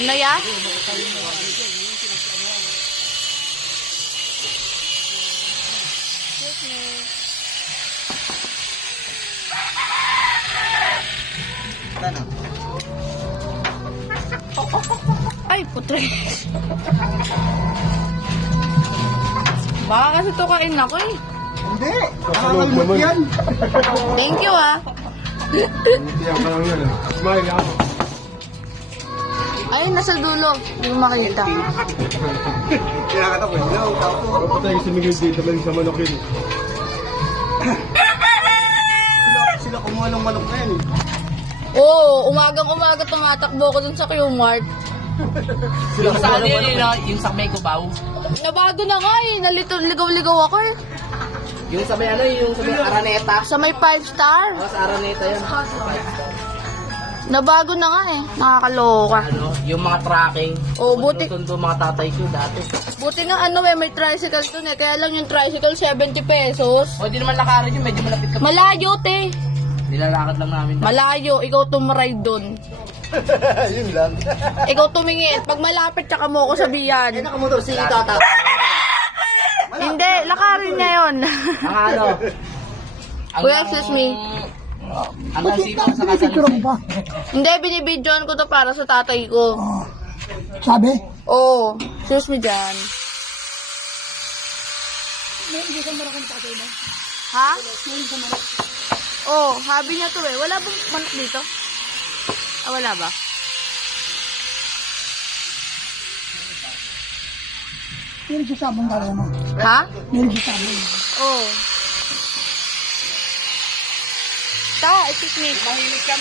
Ano ya? Ay, putre. Baka kasi tukain ako eh. Hindi. Nakakalmot yan. Thank you ah. Tiyan ka lang yan. Smile ako. Ay, nasa dulo. Hindi mo makita. Kaya ka tapos. Patay si Miguel dito. Maling sa manok yun. Sila kumuha ng manok na yan eh. Oo, umagang-umaga tumatakbo ko dun sa Q-Mart. Yung sa ano yun, yung sa may Cubao. Nabago na nga eh. Ligaw-ligaw ako eh. Yung sa may ano, yung sa may Araneta. Sa may 5-star. Oh, sa Araneta yun. Nabago na nga eh. Nakakaloka. Ano, yung mga tracking. Oo, buti. Tundo mga tatay ko dati. Buti nga ano eh, may tricycle dun eh. Kaya lang yung tricycle 70 pesos. O, di naman lakarin yun, medyo malapit ka. Malayo te. Nilalakad lang namin. Malayo. Ikaw tumride dun. Yun lang. Ikaw tumingin. Pag malapit, tsaka mo ako sabihan. Nakamotor si Tata. Hindi, lakarin niya yun. Ang ano? Kuya, excuse me. Hanggang sino sa kasalusin. Hindi, binibidyoan ko to para sa tatay ko. Sabi? Oo. Excuse me dyan. Ha? Oo, habi niya to eh. Wala bang manok dito? Ah, wala ba? Meron sa sabong dalawa mo. Ha? Meron sa sabong. Oo. Ta, excuse me. Mahilig ka